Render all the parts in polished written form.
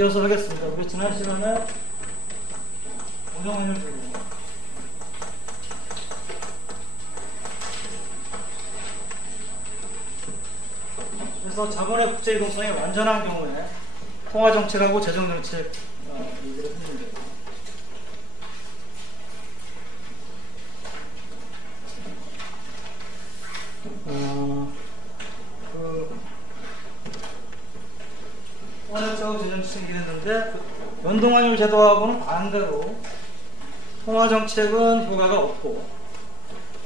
이어서 하겠습니다. 우리 지난 시간에 고정환율 제공. 그래서 자본의 국제 이동성이 완전한 경우에 통화 정책하고 재정 정책 얘기를 했는데, 통화 정책하고 재정 정책 얘기를 했는데, 연동환율 제도하고는 반대로 통화 정책은 효과가 없고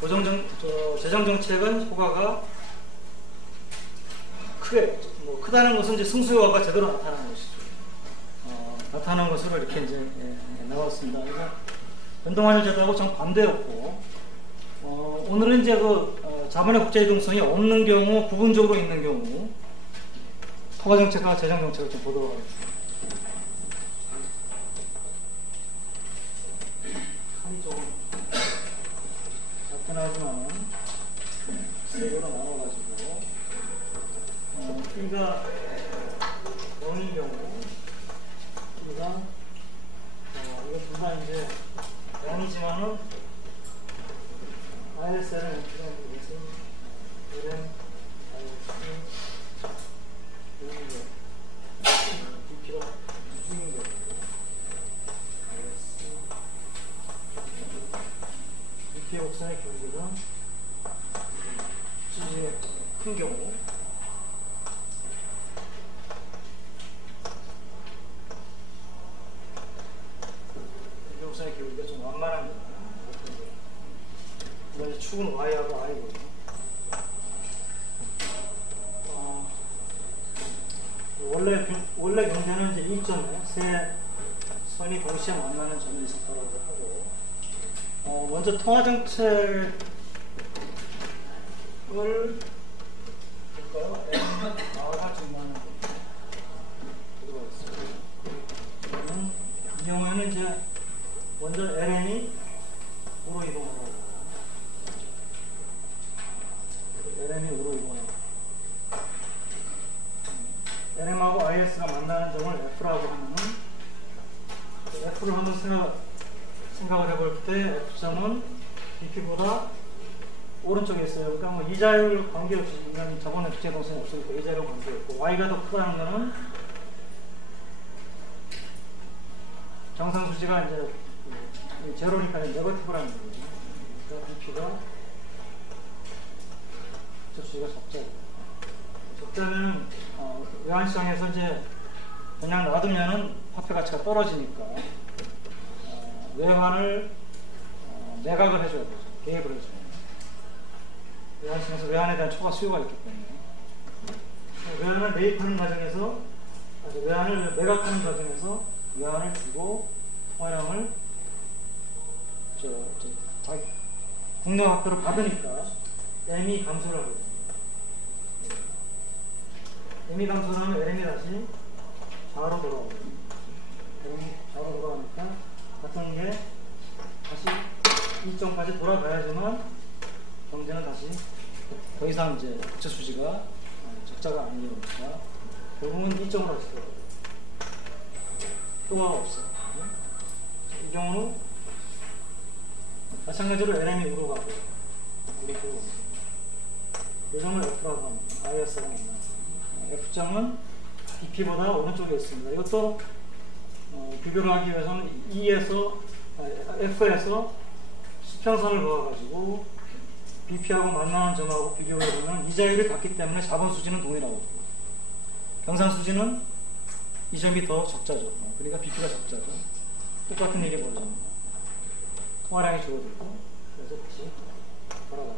재정 정책은 효과가 크다는 것은 이제 승수효과가 제대로 나타나는 것이죠. 나타나는 것으로 이렇게 이제 나왔습니다. 그래서 연동환율 제도하고 정반대였고, 오늘은 이제 자본의 국제 이동성이 없는 경우, 부분적으로 있는 경우, 통화 정책과 재정 정책을 좀 보도록 하겠습니다. 칸이 조금 작긴 하지만 세 개로 나눠가지고. B가 0인 경우, B가 이거 둘 다 이제 0이지만은 ISL은 F라는 것은 LM, IS, 0인 경우, BP가 6인 경우, IS, BP의 곡선의 교류는 지지의 큰 경우, 기울기가 좀 완만한 거예요. 이번 축은 Y하고 I거든요. 원래 경제는 이제 이점에 세 선이 동시에 만나는 점이 있었다고 하고, 먼저 통화 정책을 볼까요? R가 증가하는 거. 이 경우에는 이제 먼저 LN이 우로 이동하고, LN이 우로 이동하고, LM하고 IS가 만나는 점을 F라고 하면은, F를 한번 생각을 해볼 때 F점은 BP보다 오른쪽에 있어요. 그러니까 뭐 이자율 관계없이, 인간 자본의 국제 동성이 없으니까 이자율 관계없고, Y가 더 크다는 거는 정상수지가 이제 제로니까 네거티브라는 거예요. 그러니까 BP가 저 수지가 적자예요. 적자는 외환시장에서 이제 그냥 놔두면은 화폐 가치가 떨어지니까 외환을 매각을 해줘야 되죠. 개입을 해줘요. 외환시장에서 외환에 대한 초과 수요가 있기 때문에 외환을 매입하는 과정에서, 외환을 매각하는 과정에서 외환을 주고 통화량을 국내 화폐로 받으니까 M이 감소를 하게 됩니다. M이 감소를 하면 LM이 다시 좌로 돌아오고, LM이 좌로 돌아가니까 같은 게 다시 이점까지 돌아가야지만 경제는 다시 더 이상 이제 국제 수지가 적자가 아니니까 결국은 이점으로 다시 돌아가요. 효과가 없어요. 이 경우는 마찬가지로 LM이 우로 가고, 우로 가고, 이 점을 F라고 합니다. IS랑 만나서. F점은 BP보다 오른쪽에 있습니다. 이것도 비교를 하기 위해서는 F에서 수평선을 그어가지고 BP하고 만나는 점하고 비교를 해보면 이자율이 같기 때문에 자본수지는 동일하고, 경상수지는 이 점이 더 적자죠. 그러니까 BP가 적자죠. 똑같은 일이 벌어집니다. 통화량이 줄어들고, 그래서 다시 돌아가요.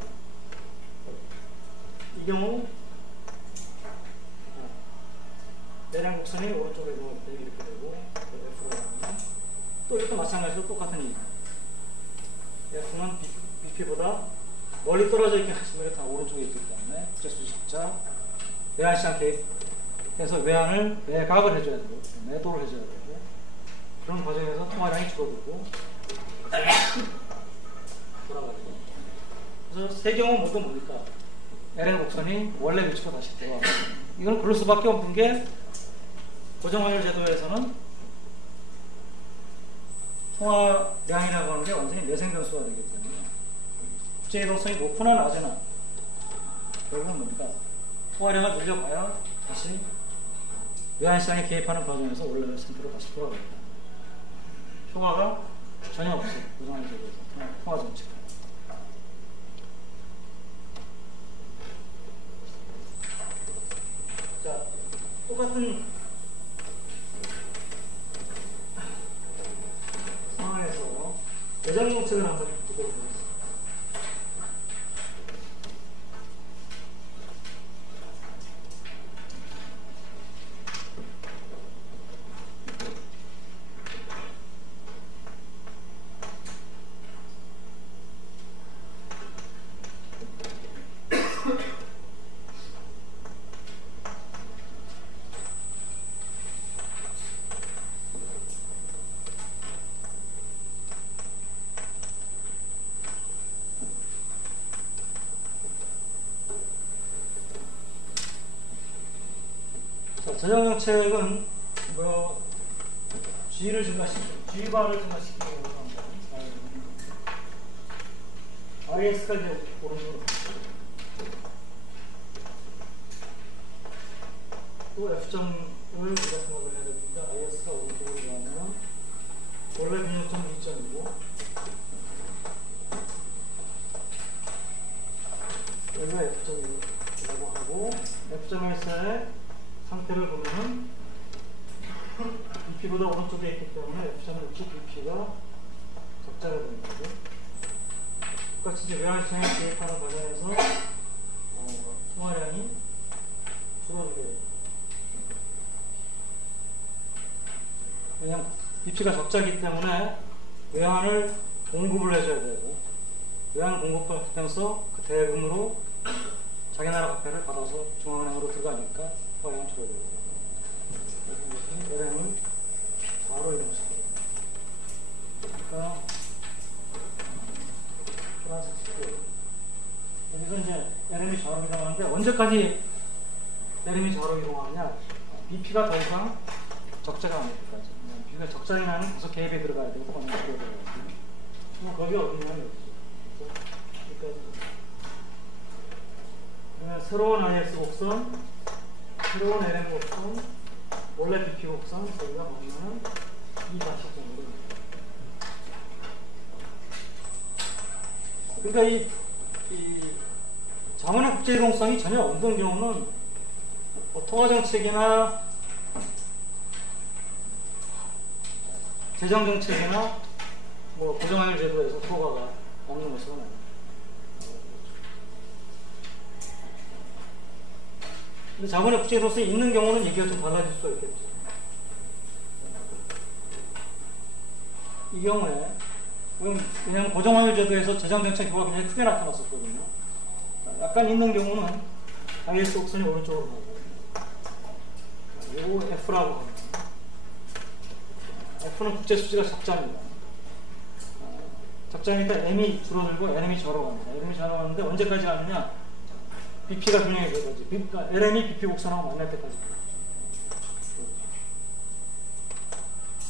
이 경우 내량 곡선이 오른쪽에 이렇게 되고, F로 가면 또 이것도 마찬가지로 똑같은 일입니다. F는 BP보다 멀리 떨어져 있긴 하지만 다 오른쪽에 있기 때문에 국제수지 적자, 외환시장 개입해서 외환을 매각을 해줘야 되고, 매도를 해줘야 되고, 그런 과정에서 통화량이 줄어들고 돌아가죠. 그래서 세 경우 모두 뭡니까? LN 곡선이 원래 위치로 다시 돌아가고, 이건 그럴 수밖에 없는 게 고정환율 제도에서는 통화량이라고 하는 게 완전히 내생변수가 되기 때문에 국제이동성이 높으나 낮으나 결국은 뭡니까? 통화량을 늘려가야 다시 외환시장에 개입하는 과정에서 원래 상태로 다시 돌아갑니다. 효과가 전혀 없어요. 고정환율 제도에서 통화 정책. 자, 똑같은 상황에서 대장 정책을 한번 보도록 하겠습니다. 재정정책은 뭐 G를 증가시키고 G바를 증가시키고 합니다. IS가 이제 오른쪽으로 또 F점을 우리가 생각을 해야 됩니다. IS가 오른쪽으로 가면 원래 변형점 2점이고 여기가 F점이라고 하고 F점에서의 상태를 보면은 BP보다 오른쪽에 있기 때문에 F점을 놓고 BP가 적자가 되는 거죠. 똑같이 이제 외환시장에 개입하는 과정에서 통화량이 줄어들게 돼요. 왜냐하면 BP가 적자이기 때문에 외환을 공급을 해줘야 되고 외환 공급을 하면서 그 대금으로 자기 나라 화폐를 받아서 중앙은행으로 들어가니까 통화량은 줄어들고 LM을 바로 이동시켜요. 그러니까 프랑스 여기서 이제 LM이 좌로 이동하는데 언제까지 LM이 좌로 이동하느냐? BP가 더 이상 적자가 아닐 때까지. BP가 적자에 나는 계속 개입에 들어가야 되고 그거는 줄어들어요. 거기 어디냐면 여기까지. 새로운 IS 곡선, 새로운 LM 곡선, 원래 BP 곡선, 저희가 보면은 이 방식적으로. 그러니까 이 자본의 국제 이동성이 전혀 없는 경우는 뭐 통화정책이나 재정정책이나 뭐 고정환율 제도에서 효과가 없는 것은 아닙니다. 근데 자본의 국제 이동성이 있는 경우는 얘기가 좀 달라질 수가 있겠죠. 이 경우에 왜냐하면 고정환율 제도에서 재정정책 효과가 굉장히 크게 나타났었거든요. 약간 있는 경우는 IS 곡선이 오른쪽으로 가고 요 F라고 합니다. F는 국제 수지가 적자입니다. 적자니까 M이 줄어들고 LM이 절로 갑니다. LM이 절로 가는데 언제까지 가느냐? BP가 균형해져야지. 그러니까 LM이 BP 곡선하고 만날 때까지.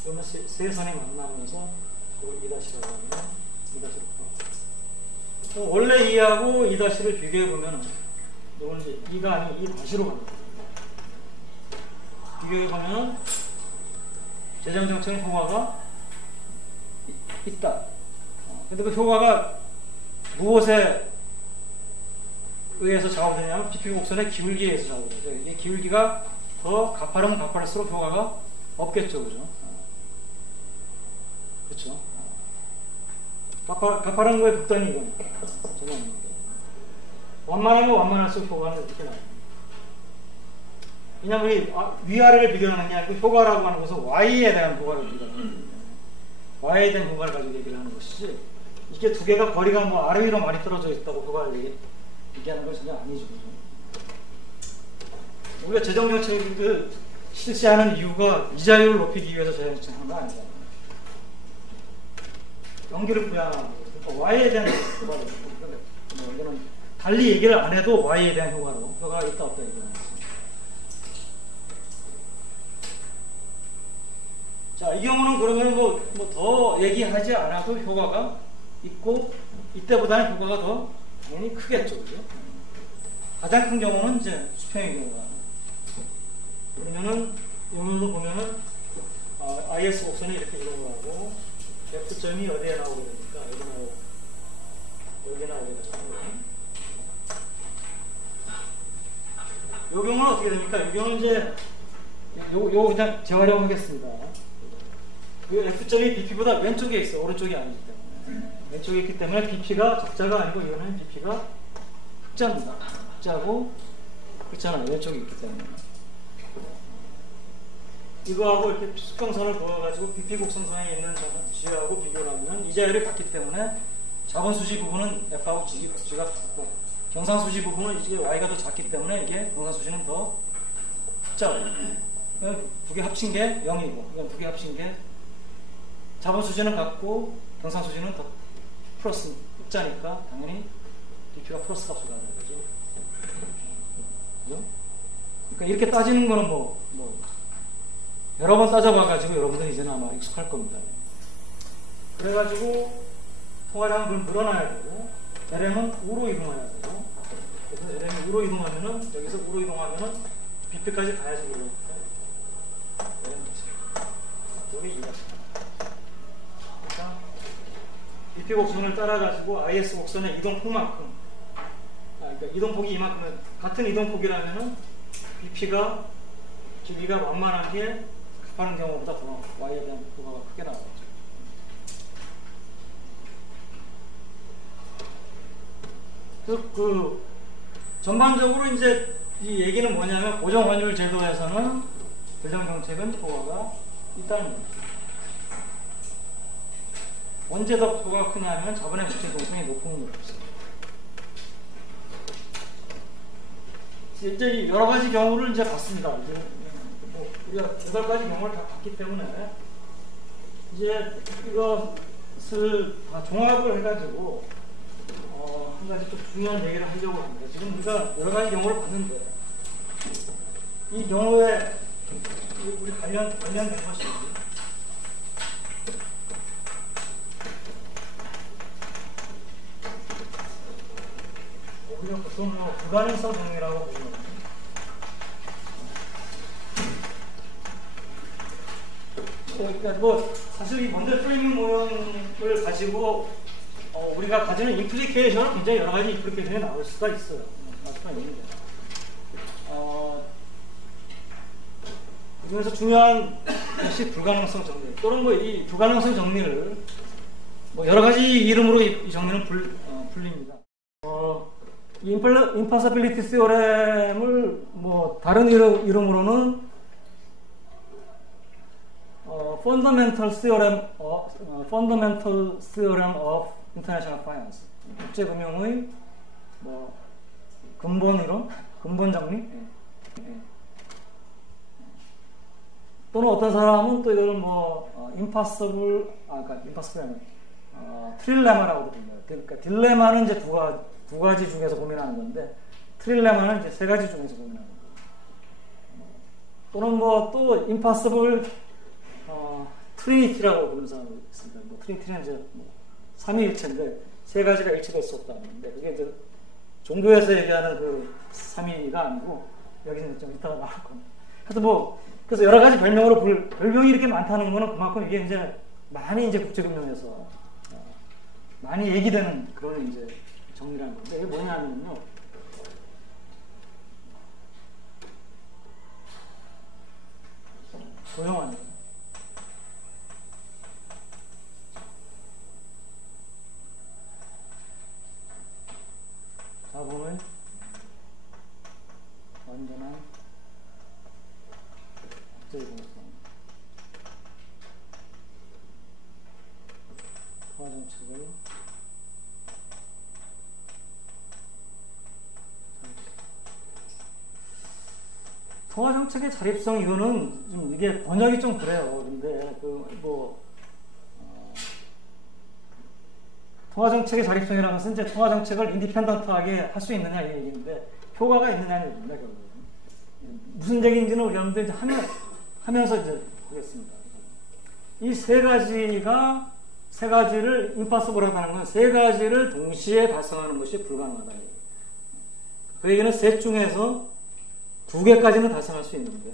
그러면 세 선이 만나면서 이걸 2-라고 하면 2-로. 원래 2하고 2-를 비교해보면 이건 이제 2가 아니고 2-로 갑니다. 비교해보면 재정정책 효과가 있다. 근데 그 효과가 무엇에 의해서 좌우되냐면 BP 곡선의 기울기에 의해서 좌우되죠. 이게 기울기가 더 가파르면 가파를수록 효과가 없겠죠. 그죠? 그렇죠? 가파른 거의 극단이 이겁니다. 완만하면 완만할수록 효과는 이렇게 나와요. 왜냐하면 우리 위아래를 비교하는 게 아니고 효과라고 하는 것은 Y에 대한 효과를 비교하는 Y에 대한 효과를 가지고 얘기를 하는 것이지 이게 두 개가 거리가 뭐 아래 위로 많이 떨어져 있다고 효과를 얘기하는 건 전혀 아니죠. 우리가 재정정책을 실시하는 이유가 이자율을 높이기 위해서 재정정책을 하는 거 아니잖아요. 연기를 부여하는 그러니까 Y에 대한 효과를 이거는 달리 얘기를 안 해도 Y에 대한 효과가 있다 없다 얘기하는 거죠. 자, 이 경우는 그러면 뭐 더 얘기하지 않아도 효과가 있고, 이때보다는 효과가 더 당연히 크겠죠. 그죠? 가장 큰 경우는 이제 수평의 경우가. 그러면은, 여기서 보면은, IS 곡선이 이렇게 이런 거하고, F점이 어디에 나오게 됩니까? 여기 나오고, 여기 나오게 됩니다. 이 경우는 어떻게 됩니까? 이 경우는 이제, 요거 그냥 재활용하겠습니다. 이 F점이 BP보다 왼쪽에 있어. 오른쪽이 아니기 때문에. 왼쪽에 있기 때문에 BP가 적자가 아니고 이거는 BP가 흑자입니다. 흑자고, 그렇잖아요. 왼쪽에 있기 때문에. 이거하고 이렇게 수평선을 그어가지고 BP 곡선상에 있는 G하고 비교를 하면 이 자리를 같기 때문에 자본수지 부분은 F하고 G가 같고 경상수지 부분은 이게 Y가 더 작기 때문에 이게 경상수지는 더 흑자고 두 개 합친 게 0이고 이건 두 개 합친 게 자본수지는 같고 경상수지는 더 플러스 흑자니까 당연히 BP가 플러스 값으로 가는 거죠. 그죠? 그러니까 이렇게 따지는 거는 여러 번 따져봐가지고 여러분들 이제는 아마 익숙할 겁니다. 그래가지고 통화량을 그걸 늘어나야 되고 LM은 우로 이동해야 되고 그래서 LM이 우로 이동하면은 여기서 우로 이동하면은 BP까지 가야지 그러니까 여기 이가 그러니까 BP 곡선을 따라가지고 IS 곡선의 이동폭만큼 그러니까 이동폭이 이만큼 같은 이동폭이라면은 BP가 길이가 완만하게 하는 경우보다 더 Y에 대한 효과가 크게 나오죠. 그래서 전반적으로 이제 이 얘기는 뭐냐면 고정환율 제도에서는 변정정책은 효과가 있다는 겁니다. 언제 더 효과가 크냐면 자본의 묵지 동성이 높으면 높습니다. 이제 여러 가지 경우를 이제 봤습니다. 우리가 8가지 경우를 다 봤기 때문에 이제 이것을 다 종합을 해가지고 한 가지 좀 중요한 얘기를 하려고 합니다. 지금 우리가 여러 가지 경우를 봤는데 이 경우에 우리 관련된 것이 우리가 보통 불가능성 정리라고 부르거든요. 그러니까 사실 이 먼델 프레이밍 모형을 가지고 우리가 가지는 임플리케이션은 굉장히 여러 가지 임플리케이션이 나올 수가 있어요. 나올 수가 있는데 그중에서 중요한 것이 불가능성 정리 또는 이 불가능성 정리를 여러 가지 이름으로 이 정리는 불립니다. 이 임파서빌리티 시오렘을 다른 이름으로는 Fundamental Theorem of International Finance, 국제금융의 근본 이론, 근본 정리. 또는 어떤 사람은 또 이걸 impossible, 트릴레마라고도 불려요. 그러니까 딜레마는 이제 두 가지 중에서 고민하는 건데, 트릴레마는 이제 세 가지 중에서 고민하는 거예요. 또는 또 impossible 트리니티라고 부르는 사람이 있습니다. 트리니티는 이제 삼위일체인데 세 가지가 일치될 수 없다는데 그게 이제 종교에서 얘기하는 그 삼위가 아니고 여기는 좀 이따가 나올 겁니다. 하여튼 그래서 여러 가지 별명으로 별명이 이렇게 많다는 거는 그만큼 이게 이제 많이 이제 국제금융에서 많이 얘기되는 그런 이제 정리라는 건데 이게 뭐냐면요. 조용하네요. 자본의 완전한 국제공성 통화정책을 통화정책의 자립성 이거는 좀 이게 번역이 좀 그래요. 근데 통화정책의 자립성이라는 것은 이제 통화정책을 인디펜던트하게 할 수 있느냐 이 얘기인데 효과가 있느냐는 얘기입니다. 결국은 무슨 얘기인지는 여러분들 이제 하면서 이제 보겠습니다. 이 세 가지를 임파서블하다고 하는 건 세 가지를 동시에 달성하는 것이 불가능하다. 그 얘기는 셋 중에서 두 개까지는 달성할 수 있는데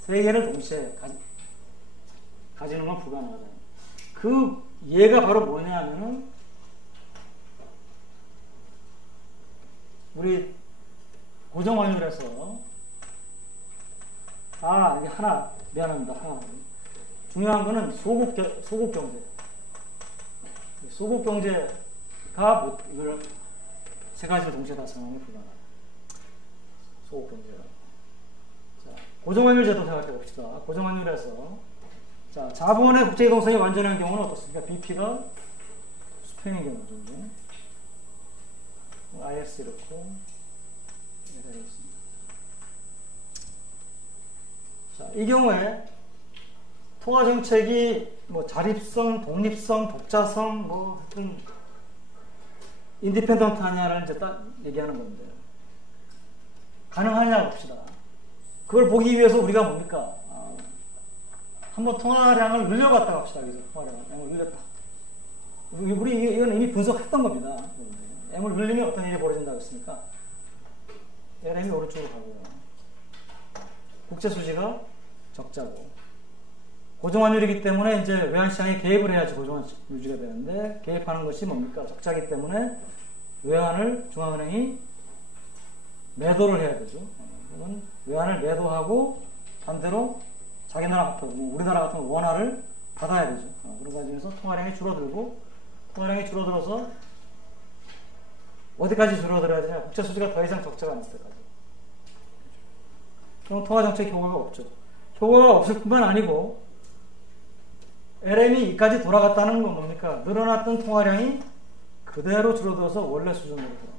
세 개를 동시에 가지는 건 불가능하다. 그 예가 바로 뭐냐면은 우리 고정환율에서 이게 하나 미안합니다. 하나 중요한 거는 소국 경제. 소국 경제가 이걸 세 가지를 동시에 달성하는 게 불가능하다. 소국 경제가. 자, 고정환율 제도 생각해 봅시다. 고정환율에서 자, 자본의 국제 이동성이 완전한 경우는 어떻습니까? BP가 수평인 경우죠. IS 이렇고 자, 이 경우에 통화 정책이 뭐 자립성, 독립성, 독자성, 뭐 하여튼 인디펜던트하냐를 이제 딱 얘기하는 건데 가능하냐 봅시다. 그걸 보기 위해서 우리가 뭡니까? 한번 통화량을 늘려갔다 갑시다. 그래서 통화량을 늘렸다. 우리 이건 이미 분석했던 겁니다. M을 늘리면 어떤 일이 벌어진다고 했습니까? LM이 오른쪽으로 가고요. 국제 수지가 적자고. 고정환율이기 때문에 이제 외환시장에 개입을 해야지 고정환 유지가 되는데 개입하는 것이 뭡니까? 적자기 때문에 외환을 중앙은행이 매도를 해야 되죠. 그건 외환을 매도하고 반대로 자기 나라 같은 우리나라 같은 원화를 받아야 되죠. 그런 과정에서 통화량이 줄어들고 통화량이 줄어들어서 어디까지 줄어들어야 되냐? 국제 수지가 더 이상 적자가 안 있을 때까지. 그럼 통화 정책 효과가 없죠. 효과가 없을 뿐만 아니고 LM이 이까지 돌아갔다는 건 뭡니까? 늘어났던 통화량이 그대로 줄어들어서 원래 수준으로 돌아갑니다.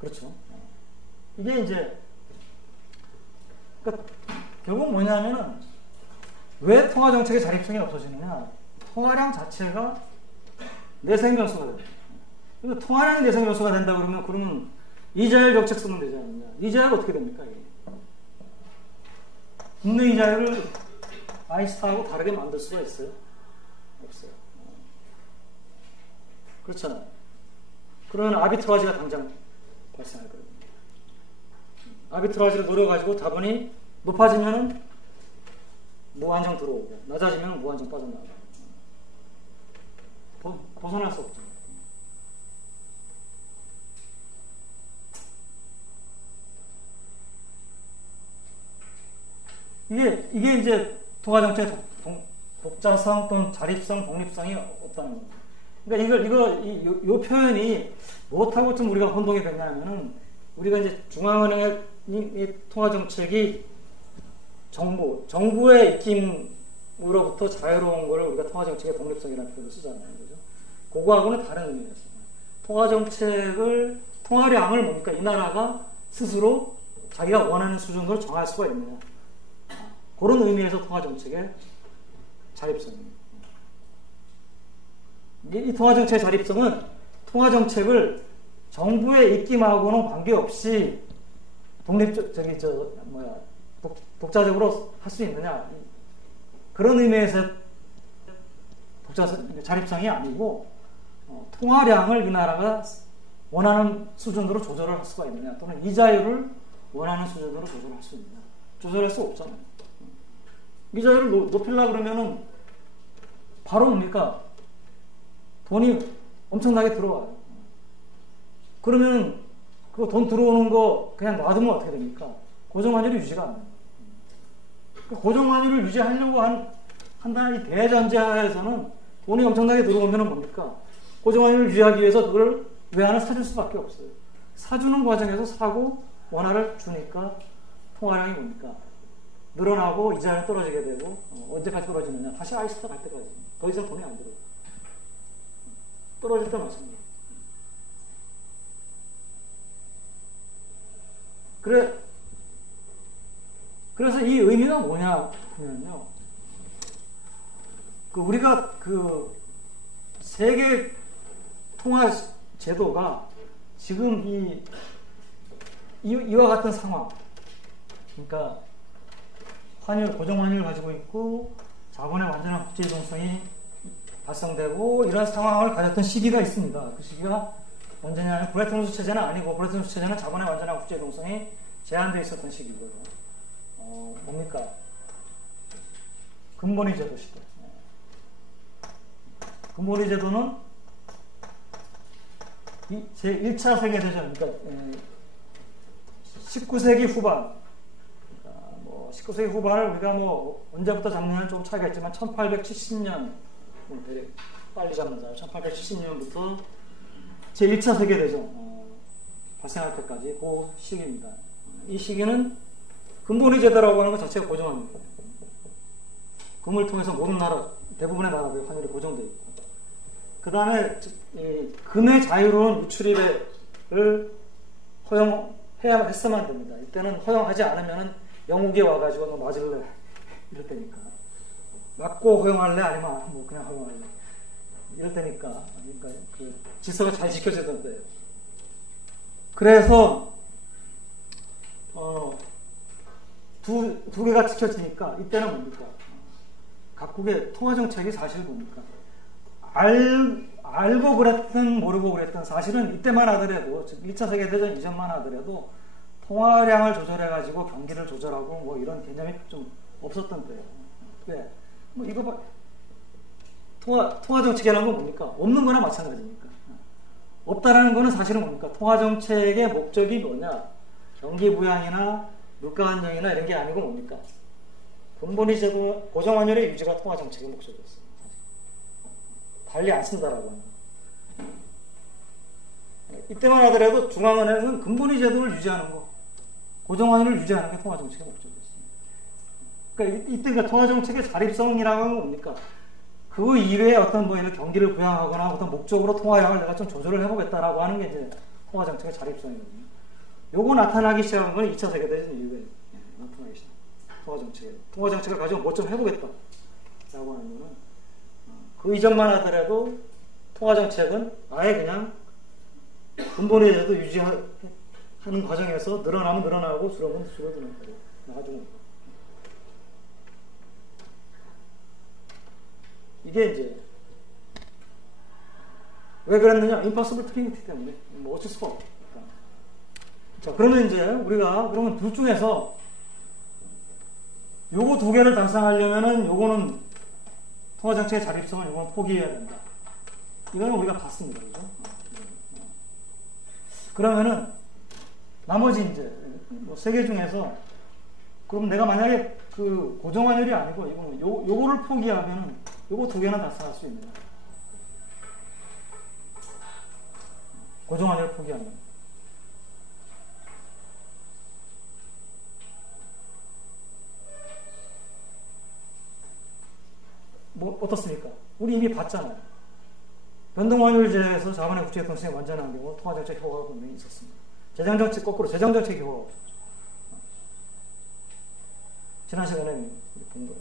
그렇죠. 이게 이제 그러니까 결국 뭐냐면은 왜 통화 정책의 자립성이 없어지느냐? 통화량 자체가 내생 변수가 됩니다. 그러니까 통화량이 내생 변수가 된다 그러면 이자율 격책 쓰면 되지 않느냐? 이자율 어떻게 됩니까? 국내 이자율을 아이스타하고 다르게 만들 수가 있어요? 없어요. 그렇잖아요. 그러면 아비트라지가 당장 발생할 거예요. 아비트라지를 노려가지고 자본이 높아지면 무한정 들어오고 낮아지면 무한정 빠져나가고 벗어날 수 없죠. 이게 이제 통화정책의 독자성 또는 자립성, 독립성이 없다는 겁니다. 그러니까 이 표현이 못하고 좀 우리가 혼동이 됐냐면은 우리가 이제 중앙은행의 통화정책이 정부의 입김으로부터 자유로운 거를 우리가 통화정책의 독립성이라는 표현을 쓰잖아요. 그죠? 그거하고는 다른 의미였어요. 통화량을 뭡니까? 이 나라가 스스로 자기가 원하는 수준으로 정할 수가 있느냐. 그런 의미에서 통화정책의 자립성입니다. 이 통화정책의 자립성은 통화정책을 정부의 입김하고는 관계없이 독자적으로 할 수 있느냐. 그런 의미에서 자립성이 아니고 통화량을 이 나라가 원하는 수준으로 조절을 할 수가 있느냐 또는 이자율을 원하는 수준으로 조절할 수 있느냐. 조절할 수 없잖아요. 이자율을 높이려고 그러면은 바로 뭡니까? 돈이 엄청나게 들어와요. 그러면 그 돈 들어오는 거 그냥 놔두면 어떻게 됩니까? 고정환율이 유지가 안 돼요. 고정환율을 유지하려고 한다는 이 대전제하에서는 돈이 엄청나게 들어오면 뭡니까? 고정환율을 유지하기 위해서 그걸 외환을 사줄 수밖에 없어요. 사주는 과정에서 사고 원화를 주니까 통화량이 뭡니까? 늘어나고 이자율이 떨어지게 되고 언제까지 떨어지느냐? 다시 아이스타 갈 때까지. 더 이상 돈이 안 들어요. 떨어질 때 맞습니다. 그래서 이 의미가 뭐냐 하면요. 우리가 세계 통화 제도가 지금 이와 같은 상황, 그러니까 고정 환율을 가지고 있고 자본의 완전한 국제 이동성이 발생되고 이런 상황을 가졌던 시기가 있습니다. 그 시기가 언제냐면 브레튼 우드 체제는 아니고, 브레튼 우드 체제는 자본의 완전한 국제 이동성이 제한되어 있었던 시기고요. 뭡니까? 금본위 제도 시대. 금본위 제도는 제1차 세계대전, 그러니까 19세기 후반, 19세기 후반을 우리가 언제부터 잡느냐는 좀 차이가 있지만 1870년, 빨리 잡는다. 1870년부터 제1차 세계대전 발생할 때까지 그 시기입니다. 이 시기는 금본위 제도라고 하는 것 자체가 고정합니다. 금을 통해서 모든 나라, 대부분의 나라들의 환율이 고정되어 있고, 그 다음에 금의 자유로운 유출입을 허용해야 했어만 됩니다. 이때는 허용하지 않으면 영국이 와가지고 너 맞을래 이럴 때니까, 맞고 허용할래 아니면 그냥 허용할래 이럴 때니까, 그러니까 그 질서가 잘 지켜지던 때예요. 그래서 두 개가 지켜지니까 이때는 뭡니까? 각국의 통화 정책이 사실 뭡니까? 알고 그랬든 모르고 그랬든 사실은 이때만 하더라도, 즉 1차 세계대전 이전만 하더라도 통화량을 조절해가지고 경기를 조절하고 이런 개념이 좀 없었던 때예요. 왜? 이거 봐. 통화 정책이라는 건 뭡니까? 없는 거나 마찬가지니까. 없다라는 거는 사실은 뭡니까? 통화 정책의 목적이 뭐냐? 경기 부양이나 물가 안정이나 이런 게 아니고 뭡니까? 금본위 제도, 고정 환율의 유지가 통화 정책의 목적이었어요. 달리 안 쓴다라고 하는. 이때만 하더라도 중앙은행은 금본위 제도를 유지하는 거, 고정 환율을 유지하는 게 통화 정책의 목적이었습니다. 그러니까 이때 통화 정책의 자립성이라고 하는 건 뭡니까? 그 이외에 어떤 경기를 부양하거나 어떤 목적으로 통화량을 내가 좀 조절을 해보겠다라고 하는 게 이제 통화 정책의 자립성이거든요. 요거 나타나기 시작한 건 2차 세계대전 이후에 나타나기 시작. 통화 정책을 가지고 뭐 좀 해보겠다라고 하는 거는, 그 이전만 하더라도 통화 정책은 아예 그냥 금본위 제도 유지하는 과정에서 늘어나면 늘어나고 줄어들면 줄어드는 거예요. 나중에 이게 이제 왜 그랬느냐? 임파서블 트리니티 때문에 어쩔 수가 없다. 자, 그러면 이제 우리가 그러면 둘 중에서 요거 두 개를 달성하려면은 요거는 통화정책의 자립성을 요거는 포기해야 된다. 이거는 우리가 봤습니다. 그죠? 그러면은 나머지 이제 세 개 중에서, 그럼 내가 만약에 그 고정환율이 아니고 이거는 요거를 포기하면은 요거 두 개는 달성할 수 있느냐? 고정환율을 포기하면. 어떻습니까? 우리 이미 봤잖아요. 변동환율제에서 자본의 국제 동성이 완전한 경우 통화정책 효과가 분명히 있었습니다. 재정정책 거꾸로 재정정책 효과가 없었죠. 지난 시간에 본 거예요.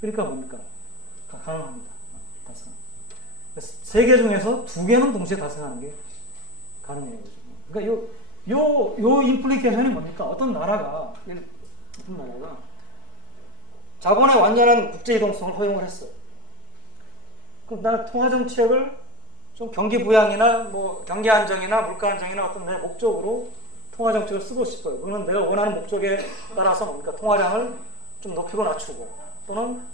그러니까 뭡니까? 가능합니다. 달성. 세 개 중에서 두 개는 동시에 달성하는 게 가능해요. 그러니까 요 임플리케이션이 뭡니까? 어떤 나라가 자본의 완전한 국제 이동성을 허용을 했어요. 그럼 나는 통화 정책을 좀 경기 부양이나 경기 안정이나 물가 안정이나 어떤 내 목적으로 통화 정책을 쓰고 싶어요. 그거는 내가 원하는 목적에 따라서 뭡니까? 통화량을 좀 높이고 낮추고, 또는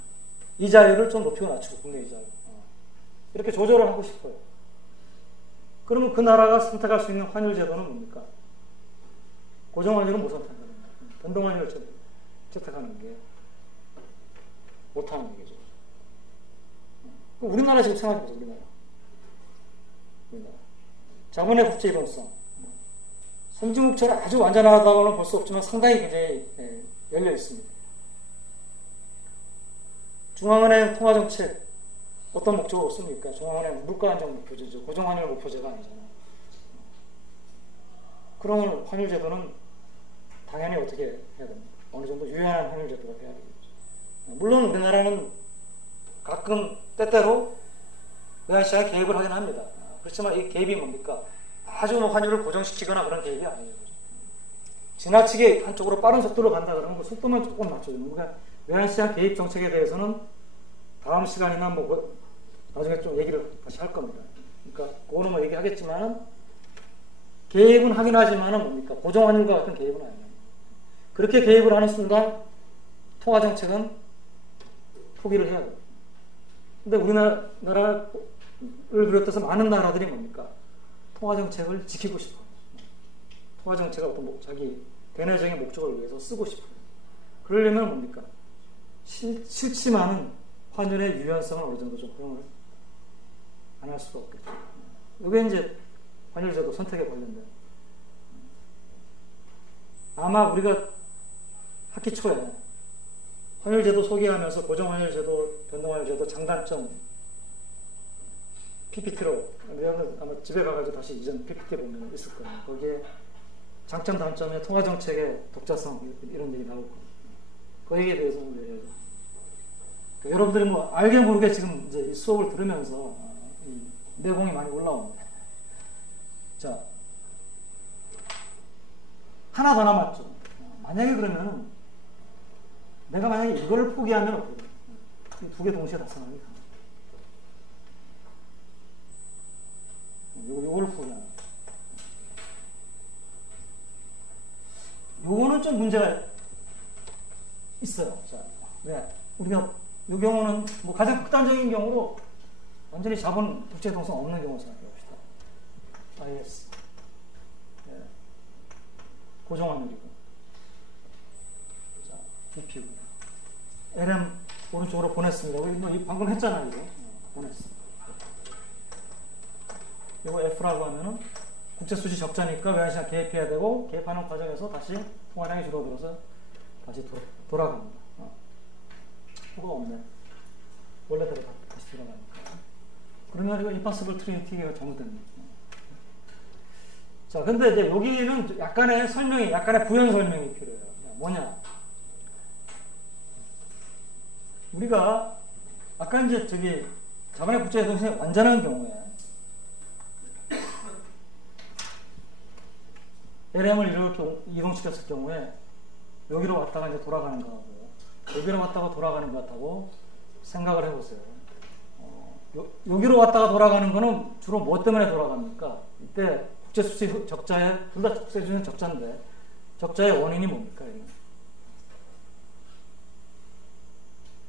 이자율을 좀 높이고 낮추고, 국내 이자율. 이렇게 조절을 하고 싶어요. 그러면 그 나라가 선택할 수 있는 환율 제도는 뭡니까? 고정 환율은 못 선택하는 거예요. 변동 환율을 채택하는 게 못하는 얘기죠. 우리나라 지금 생각해보세요. 우리나라. 자본의 국제 이동성. 선진국처럼 아주 완전하다고는 볼 수 없지만 상당히 굉장히 열려 있습니다. 중앙은행 통화정책 어떤 목적으로 씁니까? 중앙은행 물가 안정 목표제죠. 고정 환율 목표제가 아니잖아요. 그런 환율 제도는 당연히 어떻게 해야 됩니까? 어느 정도 유연한 환율 제도가 돼야 되겠죠. 물론 우리나라는 가끔 때때로 외환시장에 개입을 하긴 합니다. 그렇지만 이 개입이 뭡니까? 아주 뭐 환율을 고정시키거나 그런 계획이 아니에요. 지나치게 한쪽으로 빠른 속도로 간다 그러면 그 속도만 조금 낮춰주는 거예요. 외환시장 개입 정책에 대해서는 다음 시간이나 뭐 나중에 좀 얘기를 다시 할 겁니다. 그러니까 그거는 뭐 얘기하겠지만 개입은 하긴 하지만은 뭡니까? 고정환율과 같은 개입은 아니에요. 그렇게 개입을 하는 순간 통화정책은 포기를 해야 돼요. 근데 우리나라를 비롯해서 많은 나라들이 뭡니까? 통화정책을 지키고 싶어요. 통화정책을 어떤 자기 대내적인 목적을 위해서 쓰고 싶어요. 그러려면 뭡니까? 싫지만은 환율의 유연성을 어느 정도 좀 허용을 안 할 수가 없겠죠. 이게 이제 환율제도 선택에 관련된. 아마 우리가 학기 초에 환율제도 소개하면서 고정환율제도, 변동환율제도 장단점 PPT로 아마 집에 가가지고 다시 이전 PPT 보면 있을 거예요. 거기에 장점, 단점의 통화정책의 독자성 이런 얘기 나올 거예요. 그 얘기에 대해서 그러니까 여러분들이 뭐 알게 모르게 지금 이제 이 수업을 들으면서 이 내공이 많이 올라옵니다. 자, 하나 더 남았죠. 만약에 그러면 내가 만약에 이걸 포기하면 어떻게 돼요? 이 두 개 동시에 달성합니다. 요거를 포기하면. 요거는 좀 문제가 있어요. 자, 왜? 우리가 이 경우는 뭐 가장 극단적인 경우로 완전히 자본 국제 동성 없는 경우 생각해 봅시다. IS. 네. 고정환율이고. 자, BP고. LM 오른쪽으로 보냈습니다. 우리 방금 했잖아요, 이거. 보냈어. 이거 F라고 하면은 국제수지 적자니까 외환시장 개입해야 되고, 개입하는 과정에서 다시 통화량이 줄어들어서 다시 돌아갑니다. 그거 없네. 원래대로 다시 돌아가니까. 그러면 이거 impossible trinity가 잘못됩니다. 자, 근데 이제 여기는 약간의 설명이, 약간의 부연 설명이 필요해요. 뭐냐? 우리가 아까 이제 자본의 국제이동성이 완전한 경우에 LM을 이렇게 이동시켰을 경우에 여기로 왔다가 이제 돌아가는 거하고 여기로 왔다가 돌아가는 것 같다고 생각을 해보세요. 여기로 왔다가 돌아가는 거는 주로 뭐 때문에 돌아갑니까? 이때 국제수지 적자에, 둘 다 국제수지는 적자인데 적자의 원인이 뭡니까?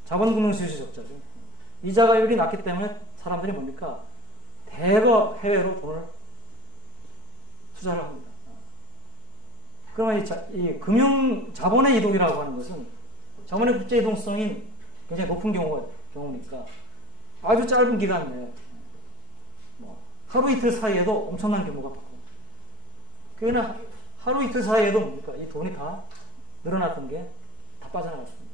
자본금융수지 적자죠. 이자가율이 낮기 때문에 사람들이 뭡니까? 대거 해외로 돈을 투자를 합니다. 그러면 이 자본의 이동이라고 하는 것은 자본의 국제 이동성이 굉장히 높은 경우니까 아주 짧은 기간 내에 하루 이틀 사이에도 엄청난 규모가 바뀌고, 그러나 하루 이틀 사이에도 뭡니까? 이 돈이 다 늘어났던 게 다 빠져나갔습니다.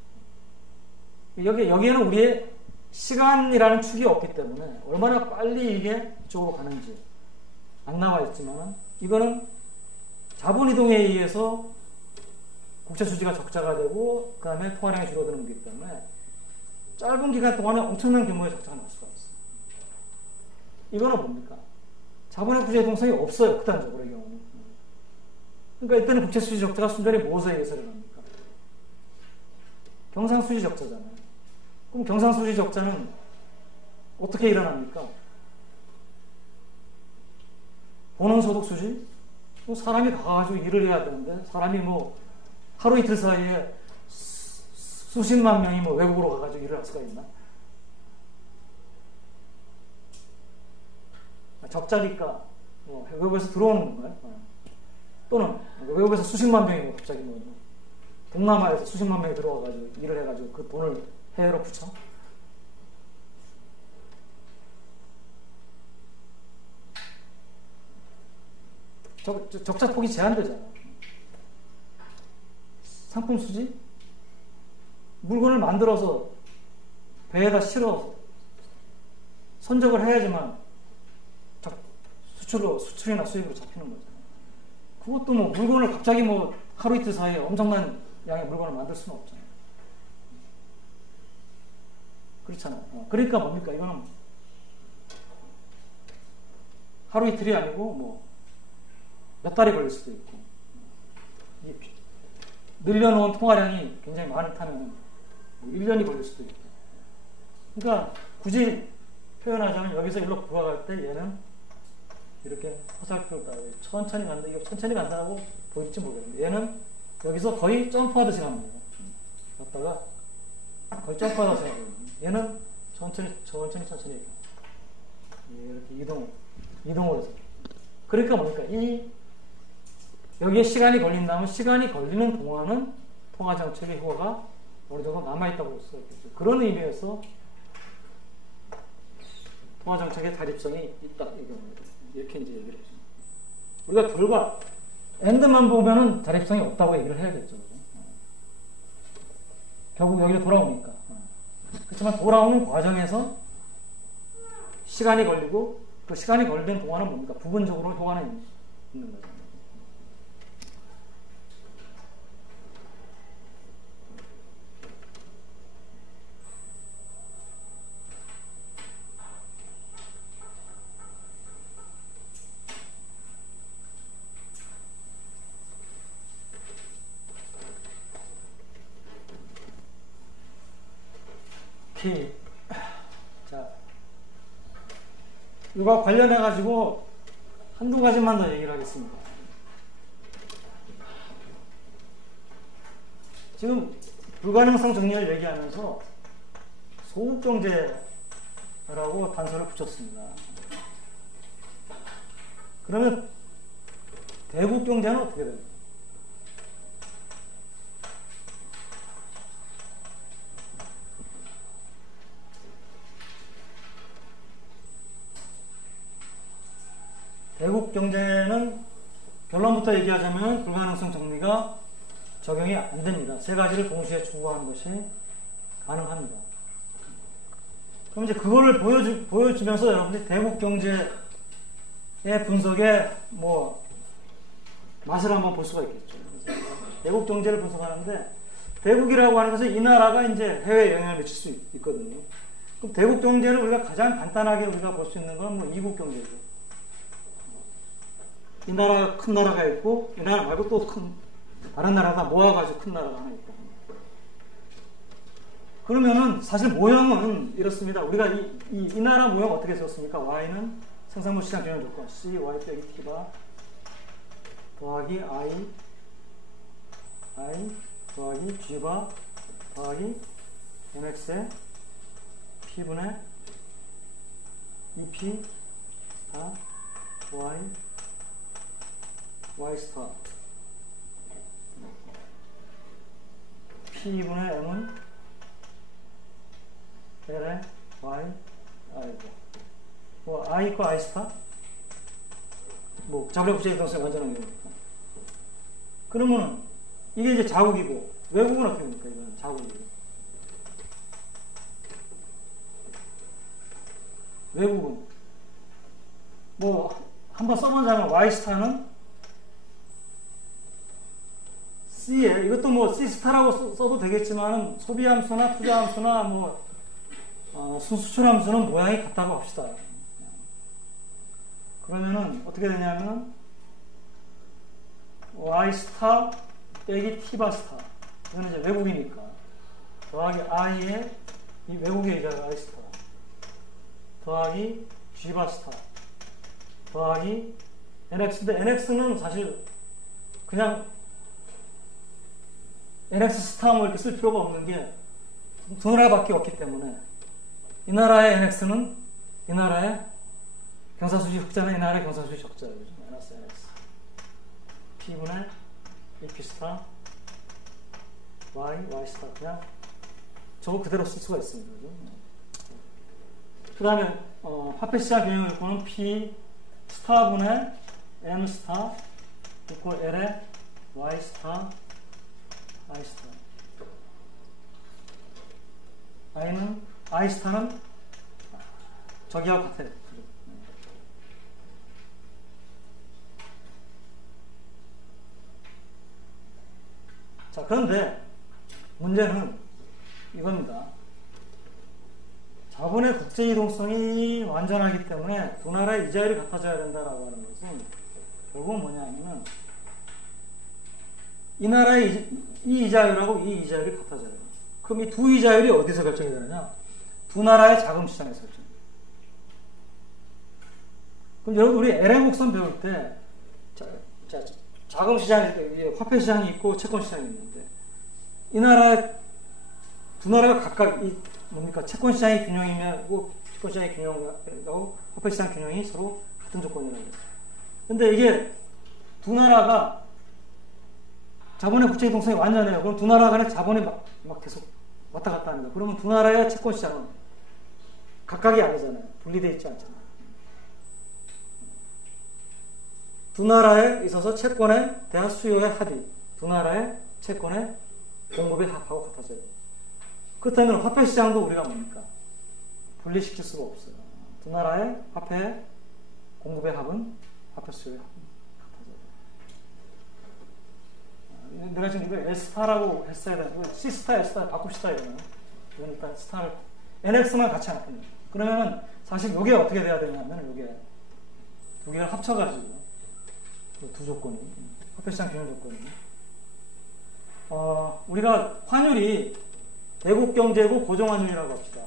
여기에는 우리의 시간이라는 축이 없기 때문에 얼마나 빨리 이게 이쪽으로 가는지 안 나와 있지만, 이거는 자본 이동에 의해서 국제 수지가 적자가 되고 그 다음에 통화량이 줄어드는 거기 때문에 짧은 기간 동안에 엄청난 규모의 적자가 날 수가 있어요. 이거는 뭡니까? 자본의 국제 이동성이 없어요. 극단적으로 이 경우는. 그러니까 이때는 국제 수지 적자가 순전히 무엇에 의해서 일어납니까? 경상수지 적자잖아요. 그럼 경상수지 적자는 어떻게 일어납니까? 본원소득 수지? 사람이 가가지고 일을 해야 되는데 사람이 뭐 하루 이틀 사이에 수십만 명이 뭐 외국으로 가가지고 일을 할 수가 있나? 적자니까 외국에서 들어오는 건가요? 또는 외국에서 수십만 명이 뭐 갑자기 뭐 동남아에서 수십만 명이 들어와가지고 일을 해가지고 그 돈을 해외로 붙여? 적자 폭이 제한되잖아요. 상품 수지? 물건을 만들어서 배에다 실어 선적을 해야지만 수출이나 수입으로 잡히는 거잖아요. 그것도 뭐 물건을 갑자기 뭐 하루 이틀 사이에 엄청난 양의 물건을 만들 수는 없잖아요. 그렇잖아요. 그러니까 뭡니까? 이거는 하루 이틀이 아니고 뭐 몇 달이 걸릴 수도 있고, 늘려놓은 통화량이 굉장히 많다면 1년이 걸릴 수도 있고. 그러니까 굳이 표현하자면 여기서 일로 부각할 때 얘는 이렇게 화살표를 따고 천천히 간다. 이거 천천히 간다고 보일지 모르겠는데 얘는 여기서 거의 점프하듯이 가는 거예요. 갔다가 거의 점프하듯이 가는 거예요. 얘는 천천히 이렇게 이동을 해서. 그러니까 뭡니까? 여기에 시간이 걸린다면 시간이 걸리는 동안은 통화정책의 효과가 어느 정도 남아있다고 볼 수가 있겠죠. 그런 의미에서 통화정책의 자립성이 있다. 이렇게 이제 얘기를 해줍니다. 우리가 결과, 엔드만 보면은 자립성이 없다고 얘기를 해야겠죠. 결국 여기로 돌아오니까. 그렇지만 돌아오는 과정에서 시간이 걸리고 그 시간이 걸리는 동안은 뭡니까? 부분적으로 효과는 있는 거죠. 자, 이거 관련해 가지고 한두 가지만 더 얘기를 하겠습니다. 지금 불가능성 정리를 얘기하면서 소극경제라고 단서를 붙였습니다. 그러면 대국경제는 어떻게 됩니까? 대국 경제는 결론부터 얘기하자면 불가능성 정리가 적용이 안 됩니다. 세 가지를 동시에 추구하는 것이 가능합니다. 그럼 이제 그거를 보여주면서 여러분들이 대국 경제의 분석의 맛을 한번 볼 수가 있겠죠. 대국 경제를 분석하는데 대국이라고 하는 것은 이 나라가 이제 해외에 영향을 미칠 수 있거든요. 그럼 대국 경제를 우리가 가장 간단하게 우리가 볼 수 있는 건 이국 경제죠. 이 나라 큰 나라가 있고 이 나라 말고 또 다른 나라가 모아가지고 큰 나라가 하나 있고. 그러면은 사실 모형은 이렇습니다. 우리가 이 나라 모형 어떻게 썼습니까? Y는 생산물 시장 균형 조건 C, Y 빼기 T바 더하기 I 더하기 G바 더하기 MX의 P분의 2P 다 Y 스타 P분의 M은 L의 Y I 이퀄 I 스타 자블의 부채 이동성이 완전한 경우니까. 그러면은 이게 이제 자국이고 외국은 어떻게 됩니까? 이건 자국이고 외국은 한번 써보자면 Y 스타는 C에, 이것도 C스타라고 써도 되겠지만, 소비함수나 투자함수나 수출함수는 모양이 같다고 합시다. 그러면은, 어떻게 되냐면, Y스타 빼기 T바 스타. 이거는 이제 외국이니까. 더하기 I에, 이 외국의 이자가 I스타. 더하기 G바 스타. 더하기 NX인데, NX는 사실 그냥 NX 스타 이렇게 쓸 필요가 없는 게 두 나라밖에 없기 때문에 이 나라의 NX는 이 나라의 경사수지 흑자는 이 나라의 경사수지 적자예요. NX P분의 EP 스타 Y 스타 그냥 저거 그대로 쓸 수가 있습니다. 그 다음에 화폐시장 경영 요건은 P 스타분의 M 스타 이퀄 L의 Y 스타 I 스타 I 스타는 저기하고 같아요. 자, 그런데 문제는 이겁니다. 자본의 국제 이동성이 완전하기 때문에 두 나라의 이자율이 같아져야 된다라고 하는 것은 결국은 뭐냐면은 이 나라의 이 이자율하고 이 이자율이 같아져요. 그럼 이 두 이자율이 어디서 결정이 되느냐? 두 나라의 자금 시장에서 결정이 돼요. 그럼 여러분 우리 LM 곡선 배울 때 자금 시장이 화폐 시장이 있고 채권 시장이 있는데 이 나라의 두 나라가 각각 이 뭡니까? 채권 시장의 균형이고 채권 시장의 균형하고 화폐 시장 균형이 서로 같은 조건이라고 해요. 근데 이게 두 나라가 자본의 국제 이동성이 완전해요. 그럼 두 나라 간에 자본이 막 계속 왔다 갔다 합니다. 그러면 두 나라의 채권 시장은 각각이 아니잖아요. 분리되어 있지 않잖아요. 두 나라에 있어서 채권에 대한 수요의 합이 두 나라의 채권의 공급의 합하고 같아져요. 그렇다면 화폐 시장도 우리가 뭡니까? 분리시킬 수가 없어요. 두 나라의 화폐 공급의 합은 화폐 수요의 합은 같아져요. 내가 지금 이거 S타라고 했어야 되는데 C스타, S타 바꿉시다 이거는. 이건 일단 스타를 NX만 같이 안 합니다. 그러면은 사실 이게 어떻게 돼야 되냐면 이게 두 개를 합쳐가지고 두 조건이 화폐시장 균형 조건이 우리가 환율이 대국경제고 고정환율이라고 합시다.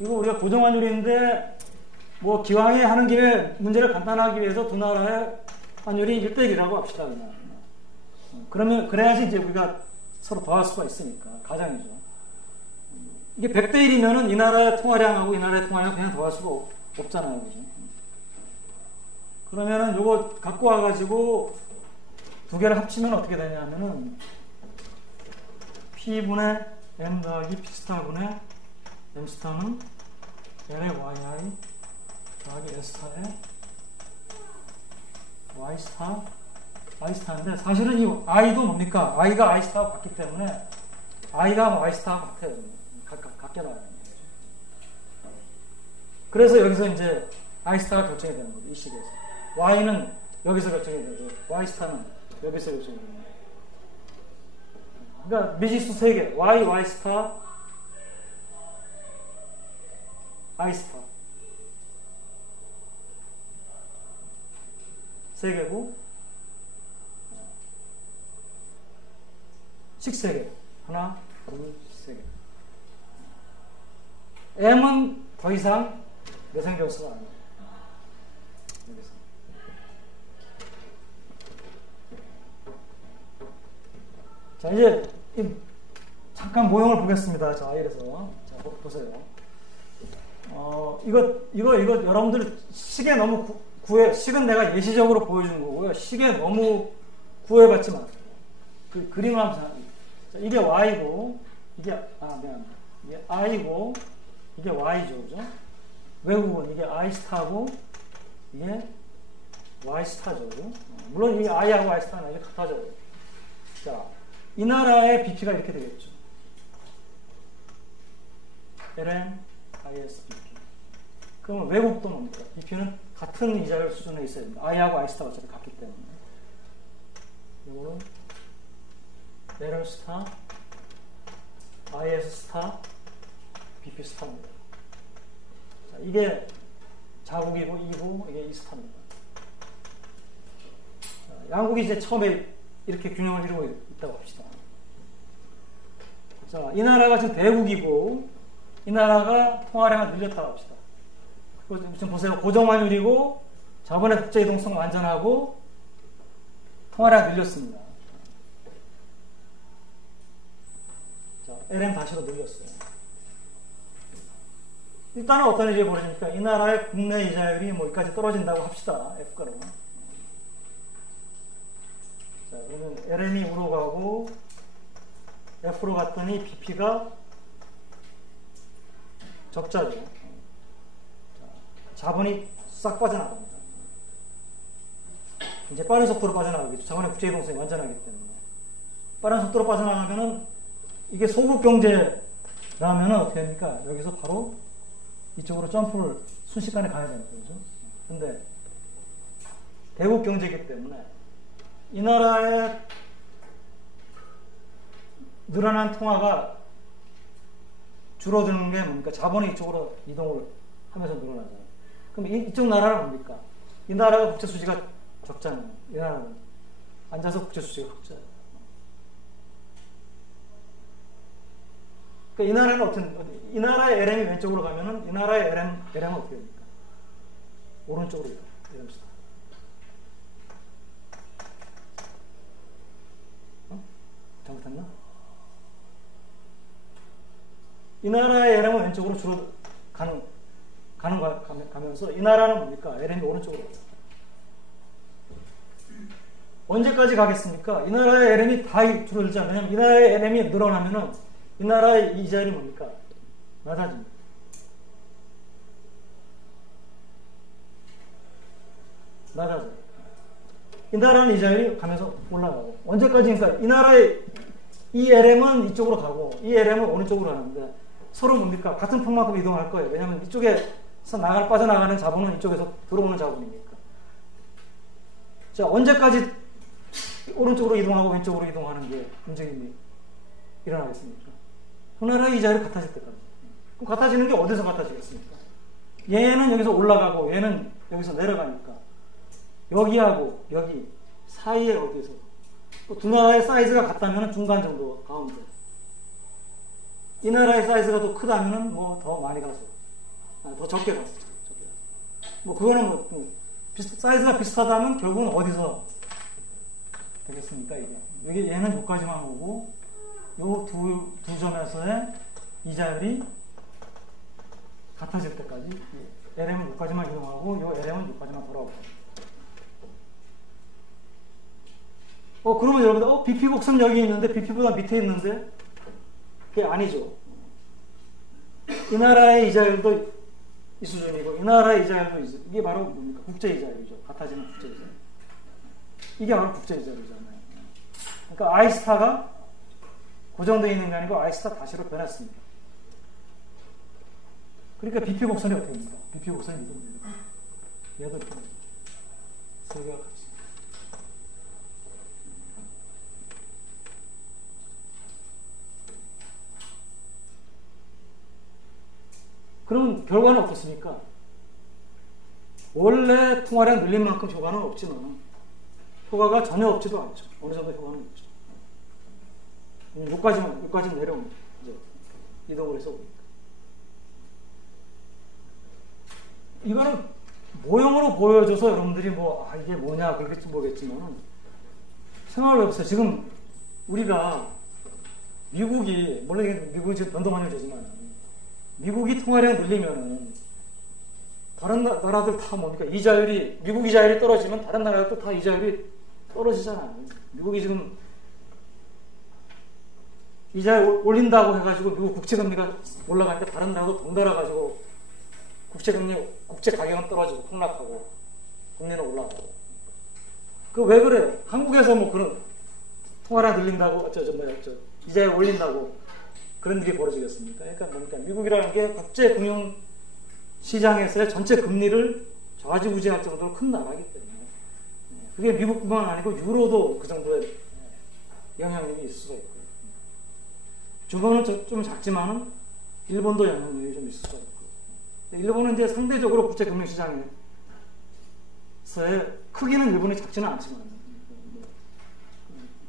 이거 우리가 고정환율인데 뭐 기왕에 하는 김에 문제를 간단하기 위해서 두 나라의 환율이 1대1이라고 합시다. 그러면 그래야지 이제 우리가 서로 더할 수가 있으니까 가장이죠. 이게 100대1이면은 이 나라의 통화량하고 이 나라의 통화량 그냥 더할 수가 없잖아요. 그죠? 그러면은 요거 갖고 와가지고 두 개를 합치면 어떻게 되냐면은 P분의 M 더하기 P스타분의 M스타는 L의 YI 더하기 S스타의 Y스타인데 사실은 이 I도 뭡니까? I가 I스타와 같기 때문에 I가 Y스타와 같아요. 같게 나와요. 그래서 여기서 이제 I스타가 결정이 되는 거죠. 이 식에서. Y는 여기서 결정이 되고 Y스타는 여기서 결정이 됩니다. 그러니까 미지수 3개 Y, Y스타, I스타 3개고 식 3개 하나, 둘, 3개 M은 더 이상 내생교수가 아니에요. 자, 이제 잠깐 모형을 보겠습니다. 자, 이래서 자, 보세요. 이거 여러분들 식에 너무 식은 내가 예시적으로 보여주는 거고요. 식에 너무 구애받지 마세요. 그 그림을 한번 자, 이게 Y고 이게 미안합니다. 이게 I고 이게 Y죠, 그죠? 외국은 이게 I 스타고 이게 Y 스타죠, 그죠? 물론 이게 I하고 Y 스타는 이게 같아져요. 자. 이 나라의 BP가 이렇게 되겠죠. LM, IS, BP. 그러면 외국도 뭡니까? BP는 같은 이자율 수준에 있어야 됩니다. I하고 I스타가 어차피 같기 때문에. 이거는 LM 스타, IS 스타, BP 스타입니다. 자, 이게 자국이고 이고 이게 이 스타입니다. 자, 양국이 이제 처음에 이렇게 균형을 이루고 있다고 합시다. 자, 이 나라가 지금 대국이고 이 나라가 통화량을 늘렸다고 합시다. 지금 보세요. 고정환율이고 자본의 국제 이동성 완전하고 통화량 늘렸습니다. 자, LM 다시로 늘렸어요. 일단은 어떤 일이 벌어집니까? 이 나라의 국내 이자율이 뭐 여기까지 떨어진다고 합시다. F가로. 자, 그러면 LM이 우로 가고 F로 갔더니 BP가 적자죠. 자, 자본이 싹 빠져나갑니다. 이제 빠른 속도로 빠져나가겠죠. 자본의 국제이동성이 완전하기 때문에. 빠른 속도로 빠져나가면은 이게 소국 경제라면은 어떻게 됩니까? 여기서 바로 이쪽으로 점프를 순식간에 가야 되는 거죠. 근데 대국 경제이기 때문에 이 나라의 늘어난 통화가 줄어드는 게 뭡니까? 자본이 이쪽으로 이동을 하면서 늘어나잖아요. 그럼 이쪽 나라는 뭡니까? 이 나라가 국제 수지가 적자는 이 나라는 앉아서 국제 수지가 흑자예요. 그러니까 이 나라는 어떤 이 나라의 LM이 왼쪽으로 가면은 이 나라의 LM은 어떻게 됩니까? 오른쪽으로 이럽시다. 잘못했나? 이 나라의 LM은 왼쪽으로 주로 가면서 이 나라는 뭡니까? LM이 오른쪽으로 가요. 언제까지 가겠습니까? 이 나라의 LM이 다 줄어들지 않으면 이 나라의 LM이 늘어나면은 이 나라의 이자율이 뭡니까? 낮아집니다. 낮아져요. 이 나라는 이자율이 가면서 올라가고 언제까지 그러니까 이 나라의 이 LM은 이쪽으로 가고 이 LM은 오른쪽으로 가는데 서로 뭡니까? 같은 폭만큼 이동할 거예요. 왜냐하면 이쪽에서 빠져나가는 자본은 이쪽에서 들어오는 자본이니까. 자, 언제까지 오른쪽으로 이동하고 왼쪽으로 이동하는 게 움직임이 일어나겠습니까? 그 나라의 이자율이 같아질 때까지. 그럼 같아지는 게 어디서 같아지겠습니까? 얘는 여기서 올라가고 얘는 여기서 내려가니까 여기하고 여기 사이에 어디서 또 두 나라의 사이즈가 같다면 중간 정도 가운데 이 나라의 사이즈가 더 크다면 뭐 더 많이 가서 더 적게 갔어. 뭐 그거는 뭐 사이즈가 비슷하다면 결국은 어디서 되겠습니까? 이게 얘는 여기까지만 오고 요 두 점에서의 이자율이 같아질 때까지 LM은 여기까지만 이동하고 요 LM은 여기까지만 돌아오고. 그러면 여러분들 BP 곡선 여기 있는데 BP보다 밑에 있는데 그게 아니죠. 이 나라의 이자율도 이 수준이고 이 나라의 이자율도 이게 바로 뭡니까? 국제 이자율이죠. 같아지는 국제 이자율. 이게 바로 국제 이자율이잖아요. 그러니까 I스타가 고정되어 있는 게 아니고 I스타 다시로 변했습니다. 그러니까 BP 곡선이 어떻게 됩니까? BP 곡선이 이렇게 됩니다. 얘도 이렇게 됩니다. 세 개가 같이. 그러면 결과는 어떻습니까? 원래 통화량 늘린 만큼 효과는 없지만 효과가 전혀 없지도 않죠. 어느 정도 효과는 있죠. 여기까지 내려오면 이제 이동을 해서 오니까. 이거는 모형으로 보여줘서 여러분들이 이게 뭐냐 그렇겠지 모르겠지만 생각을 해보세요. 지금 우리가 물론 미국은 지금 변동하는 되지만 미국이 통화량 늘리면은 다른 나라들 다 뭡니까? 미국 이자율이 떨어지면 다른 나라도 다 이자율이 떨어지잖아요. 미국이 지금 이자율 올린다고 해가지고 미국 국채금리가 올라가니까 다른 나라도 덩달아 가지고 국채 가격은 떨어지고 폭락하고 국내는 올라가고. 왜 그래요? 한국에서 그런 통화량 늘린다고 이자율 올린다고 그런 일이 벌어지겠습니까? 그러니까 뭡니까? 미국이라는 게 국제 금융 시장에서의 전체 금리를 좌지우지할 정도로 큰 나라이기 때문에 그게 미국뿐만 아니고 유로도 그 정도의 영향력이 있을 수가 있고요. 중국은 좀 작지만은 일본도 영향력이 좀 있을 수가 있고. 일본은 이제 상대적으로 국제 금융 시장에서의 크기는 일본이 작지는 않지만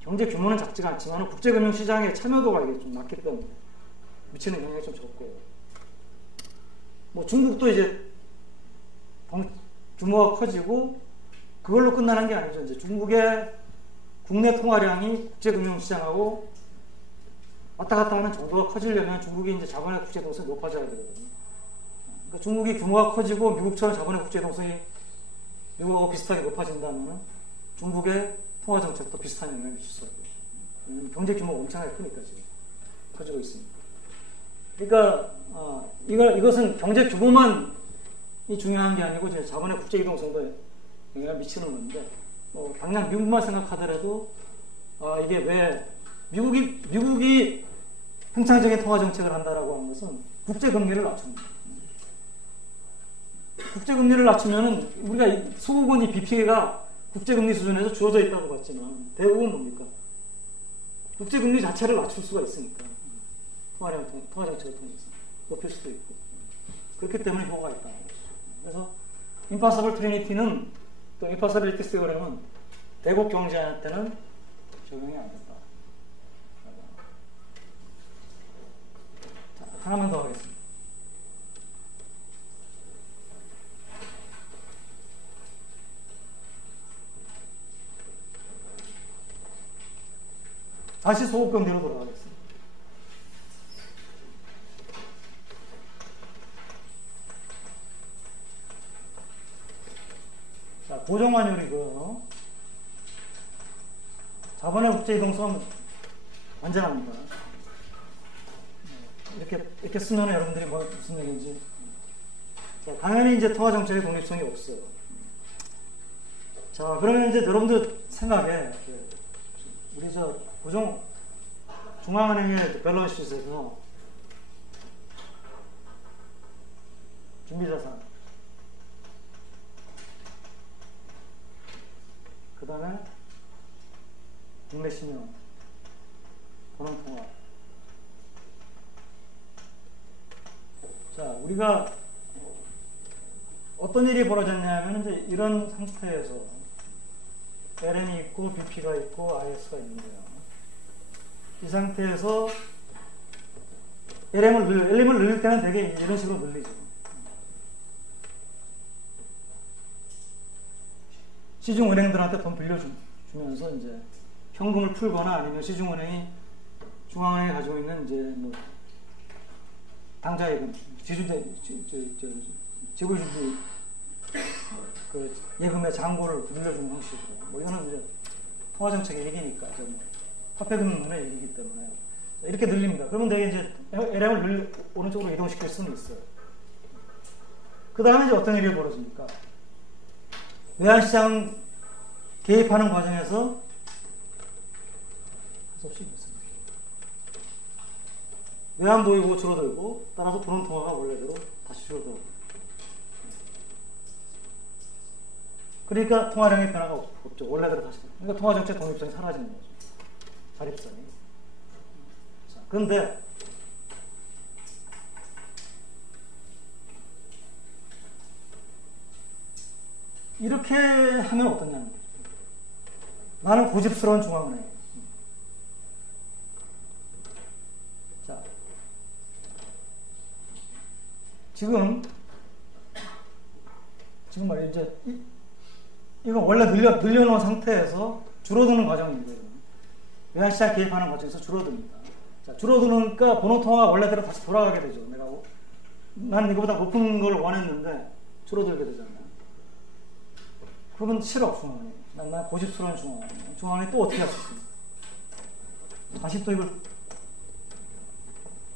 경제 규모는 작지가 않지만 국제 금융 시장의 참여도가 이게 좀 낮기 때문에 미치는 영향이 좀 적고요. 중국도 이제 규모가 커지고 그걸로 끝나는 게 아니죠. 이제 중국의 국내 통화량이 국제 금융 시장하고 왔다 갔다 하는 정도가 커지려면 중국이 이제 자본의 국제 동성이 높아져야 되거든요. 그러니까 중국이 규모가 커지고 미국처럼 자본의 국제 동성이 미국하고 비슷하게 높아진다면 중국의 통화 정책도 비슷한 영향을 미칠 수 있고요. 왜냐하면 경제 규모가 엄청나게 크니까 지금 커지고 있습니다. 그러니까 이것은 경제 규모만이 중요한 게 아니고 이제 자본의 국제 이동성도에 영향을 미치는 건데 당장 미국만 생각하더라도 이게 왜 미국이 팽창적인 통화 정책을 한다라고 하는 것은 국제 금리를 낮춥니다. 국제 금리를 낮추면은 우리가 소국은 이 BP가 국제 금리 수준에서 주어져 있다고 봤지만 대부분 뭡니까? 국제 금리 자체를 낮출 수가 있으니까 통화 정책을 통해서 높일 수도 있고 그렇기 때문에 효과가 있다는 거죠. 그래서 임파서블 트리니티는 또 임파서빌리티 스테어렘은 대곡 경제한테는 적용이 안 된다. 자, 하나만 더 하겠습니다. 다시 소극경제로 돌아가겠습니다. 자, 고정환율이고요. 자본의 국제 이동성은 완전합니다. 이렇게 쓰면 여러분들이 무슨 얘기인지. 자, 당연히 이제 통화 정책의 독립성이 없어요. 자, 그러면 이제 여러분들 생각에 우리 저 중앙은행의 밸런스시트에서 준비자산, 그 다음에 국내 신용, 돈은통화. 자, 우리가 어떤 일이 벌어졌냐면 이제 이런 상태에서 LM이 있고 BP가 있고 IS가 있는데요. 이 상태에서 LM을 늘릴 때는 되게 이런 식으로 늘리죠. 시중은행들한테 돈 빌려주면서 이제 현금을 풀거나 아니면 시중은행이 중앙은행이 가지고 있는 이제 뭐 당좌예금, 지불준비 그 예금의 잔고를 빌려주는 형식으로. 뭐 이거는 이제 통화정책의 얘기니까. 화폐금융의 얘기이기 때문에 이렇게 늘립니다. 그러면 내가 이제 LM을 오른쪽으로 이동시킬 수는 있어요. 그 다음에 이제 어떤 일이 벌어집니까? 외환시장 개입하는 과정에서 할 수 없이 있습니다. 외환 보유고 줄어들고 따라서 돈은 통화가 원래대로 다시 줄어들고. 그러니까 통화량의 변화가 없죠. 원래대로 다시. 그러니까 통화정책 독립성이 사라지는 거죠. 자립성이. 자, 그런데 이렇게 하면 어떠냐는 거죠. 나는 고집스러운 중앙은행. 자, 지금 말이야 이제 이거 원래 늘려놓은 상태에서 줄어드는 과정인데. 외환시장 개입하는 과정에서 줄어듭니다. 자, 줄어드니까 번호통화가 원래대로 다시 돌아가게 되죠. 나는 이거보다 높은 걸 원했는데 줄어들게 되잖아요. 그건 싫어, 중앙은행. 난 고집스러운 중앙은행. 중앙은행이 또 어떻게 할 수 있습니까? 다시 또 이걸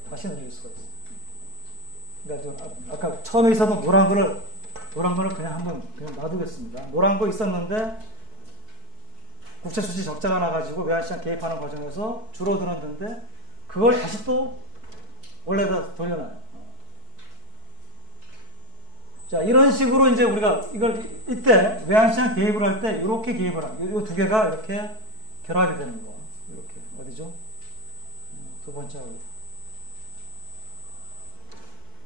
다시 늘릴 수가 있어요. 그러니까 아까 처음에 있었던 노란 거를 그냥 한번 놔두겠습니다. 노란 거 있었는데 국채수지 적자가 나가지고 외환시장 개입하는 과정에서 줄어들었는데 그걸 다시 또 원래다 돌려놔요. 자, 이런 식으로 이제 우리가 이때 외환시장 개입을 할 때 이렇게 개입을 하고 이 두 개가 이렇게 결합이 되는 거. 이렇게 어디죠? 두 번째 하고.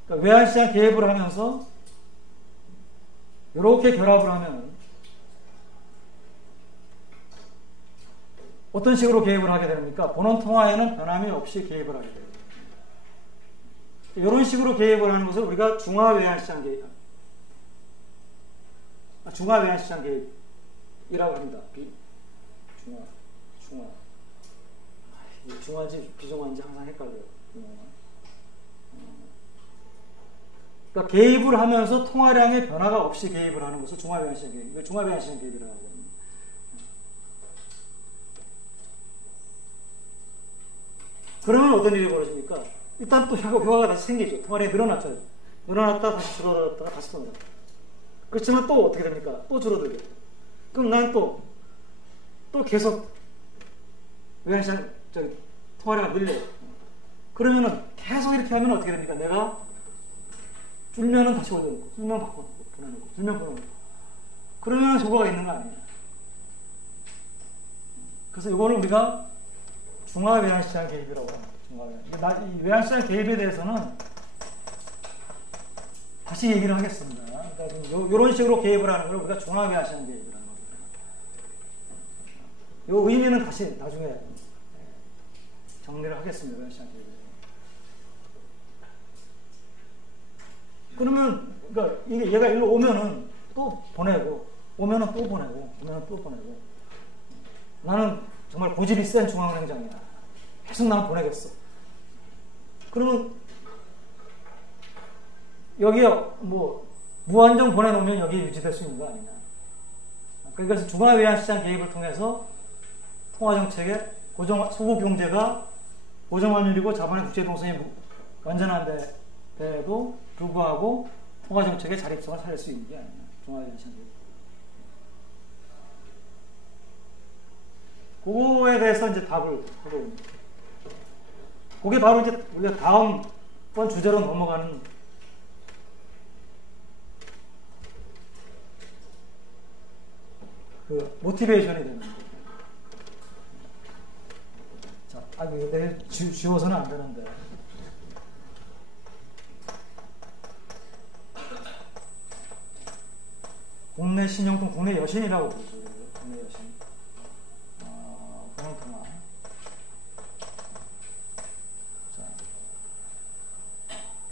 그러니까 외환시장 개입을 하면서 이렇게 결합을 하면 어떤 식으로 개입을 하게 됩니까? 본원통화에는 변함이 없이 개입을 하게 돼요. 이런 식으로 개입을 하는 것을 우리가 중화외환시장 개입, 중화외환시장 개입이라고 합니다. 중화인지 비중화인지 항상 헷갈려요. 그러니까 개입을 하면서 통화량의 변화가 없이 개입을 하는 것을 중화외환시장 개입, 중화외환시장 개입이라고 합니다. 그러면 어떤 일이 벌어집니까? 일단 또 효과가 다시 생기죠. 통화량이 늘어났죠. 늘어났다 다시 줄어들었다가 다시 또 늘어났다. 그렇지만 또 어떻게 됩니까? 또 줄어들게 돼요. 그럼 난 또 계속 외환시장 통화량을 늘려요. 그러면은 계속 이렇게 하면 어떻게 됩니까? 내가 줄면은 다시 올려놓고, 줄면 바꿔놓고, 보내놓고, 줄면 보내놓고. 그러면 효과가 있는 거 아니에요. 그래서 이거를 우리가 중화외환시장 개입이라고 합니다. 이 외환시장 개입에 대해서는 다시 얘기를 하겠습니다. 그러니까 이런 식으로 개입을 하는 걸 우리가 중앙아시안 개입이라는 겁니다. 이 의미는 다시 나중에 정리를 하겠습니다. 아시안 개입. 그러면 그러니까 이게 얘가 일로 오면은 또 보내고 오면은 또 보내고 오면은 또 보내고 나는 정말 고집이 센 중앙은행장이야. 계속 나는 보내겠어. 그러면 여기에 뭐 무한정 보내놓으면 여기에 유지될 수 있는 거 아니냐. 그래서 중앙외환시장 개입을 통해서 통화정책의 소국 경제가 고정환율이고 자본의 국제동성이 완전한 데에도 불구하고 통화정책의 자립성을 살릴 수 있는 게 아니냐. 중앙외환시장 개입. 그거에 대해서 이제 답을 하고 그게 바로 이제 우리가 다음번 주제로 넘어가는 그 모티베이션이 되는 거예요. 자, 내가 지워서는 안 되는데. 국내 신용통, 국내 여신이라고 부르죠. 국내 여신. 금융통화.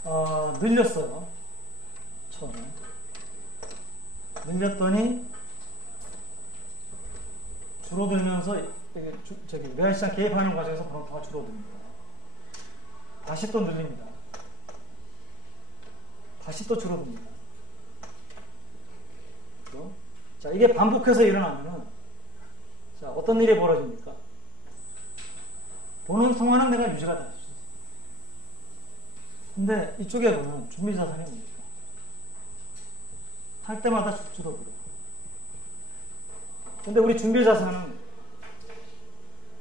자, 늘렸어요. 처음에. 늘렸더니 줄어들면서 저기 외환시장 개입하는 과정에서 금융통화 줄어듭니다. 다시 또 늘립니다. 다시 또 줄어듭니다. 그렇죠? 자, 이게 반복해서 일어나면은 자, 어떤 일이 벌어집니까? 돈은 통화는 내가 유지가 될 수 있어. 근데 이쪽에 보면 준비자산이 뭡니까? 할 때마다 줄어들어. 근데 우리 준비자산은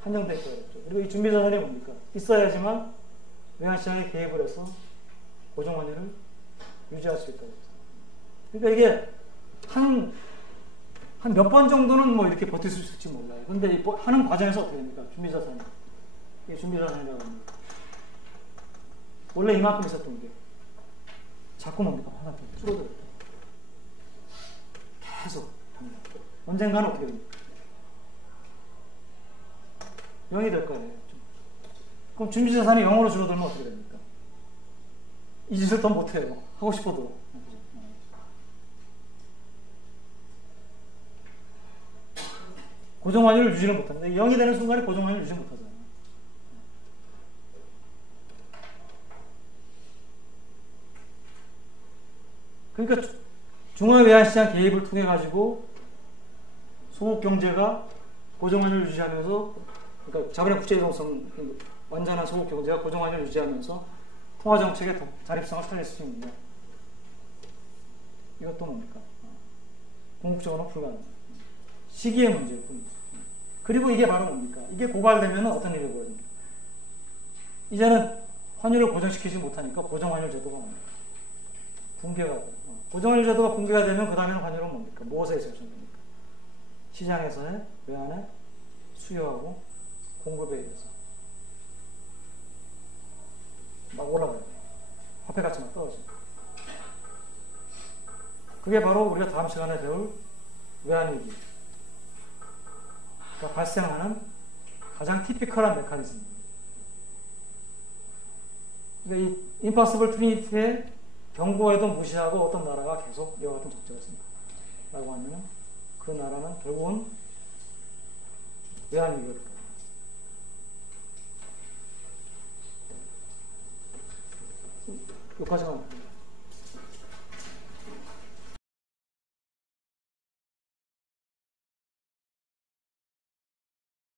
한정될 거예요. 그리고 이 준비자산이 뭡니까? 있어야지만 외환시장에 개입을 해서 고정환율을 유지할 수 있다고. 그러니까 이게 한 몇 번 정도는 뭐 이렇게 버틸 수 있을지 몰라요. 근데 이 하는 과정에서 어떻게 됩니까? 준비자산이. 이게 준비자산이라고 합니다. 원래 이만큼 있었던 게 자꾸 뭡니까? 하나 줄어들어요. 계속. 언젠가는 어떻게 됩니까? 0이 될 거예요. 그럼 준비자산이 0으로 줄어들면 어떻게 됩니까? 이 짓을 더 못해요. 하고 싶어도. 고정환율을 유지를 못합니다. 0이 되는 순간에 고정환율을 유지 못하잖아요. 그러니까 중앙외환시장 개입을 통해 가지고 소국 경제가 고정환율을 유지하면서, 그러니까 자본의 국제이동성, 완전한 소국 경제가 고정환율을 유지하면서 통화정책의 자립성을 살릴 수 있는데, 이것도 뭡니까? 궁극적으로는 불가능합니다. 시기의 문제일 뿐입니다. 그리고 이게 바로 뭡니까? 이게 고갈되면 어떤 일이 벌어집니까? 이제는 환율을 고정시키지 못하니까 고정환율 제도가 뭡니까? 붕괴가 돼요. 고정환율 제도가 붕괴가 되면 그 다음에는 환율은 뭡니까? 무엇에서 결정됩니까? 시장에서의 외환의 수요하고 공급에 의해서 막 올라가요. 화폐 가치만 떨어집니다. 그게 바로 우리가 다음 시간에 배울 외환위기. 그러니까 발생하는 가장 티피컬한 메커니즘입니다. 그러니까 이 임파서블 트리니티의 경고에도 무시하고 어떤 나라가 계속 이와 같은 적자가 있습니다. 라고 하면 그 나라는 결국은 외환위기가 됩니다. 여기까지만